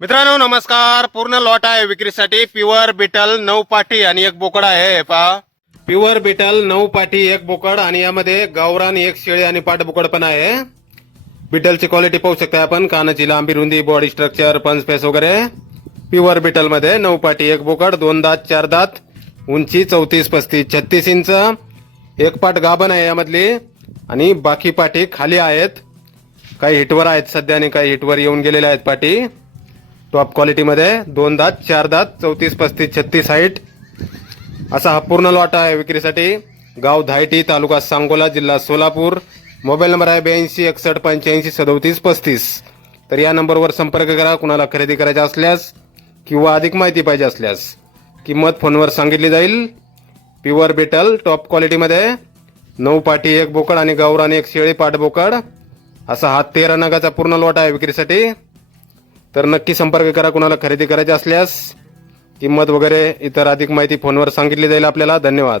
मित्रांनो नमस्कार. पूर्ण लॉट आहे विक्रीसाठी. प्युअर बिटल नऊ पाठी आणि एक बोकड आहे. हे पहा. प्युअर बिटल नऊ पाठी एक बोकड आणि यामध्ये गावरान एक शेळी आणि पाठ बोकड पण आहे. बिटलची क्वालिटी पाहू शकता आपण. कानाची लांबी रुंदी बॉडी स्ट्रक्चर पंच फेस वगैरे. प्युअर बिटलमध्ये नऊ पाठी एक बोकड दोन दात चार दात उंची चौतीस पस्तीस छत्तीस इंच. एक पाठ गाभण आहे यामधली. आणि बाकी पाठी खाली आहेत. काही हिटवर आहेत सध्या आणि काही हिटवर येऊन गेलेल्या आहेत पाठी टॉप क्वालिटीमध्ये दोन दात चार दात चौतीस पस्तीस छत्तीस साईट असा हा पूर्ण लॉट आहे विक्रीसाठी. गाव धायटी तालुका सांगोला जिल्हा सोलापूर. मोबाईल नंबर आहे ब्याऐंशी एकसष्ट पंच्याऐंशी सदोतीस पस्तीस. तर या नंबरवर संपर्क करा कुणाला खरेदी करायचा असल्यास किंवा अधिक माहिती पाहिजे असल्यास. किंमत फोनवर सांगितली जाईल. प्युअर बेटल टॉप क्वालिटीमध्ये. नऊ पाठी एक बोकड आणि गावरान एक शेळी पाठ बोकड. असा हा तेरा नगाचा पूर्ण लॉट आहे विक्रीसाठी. तर नक्की संपर्क करा कुणाला खरेदी करायची असल्यास. किंमत वगैरे इतर अधिक माहिती फोनवर सांगितली जाईल आपल्याला. धन्यवाद.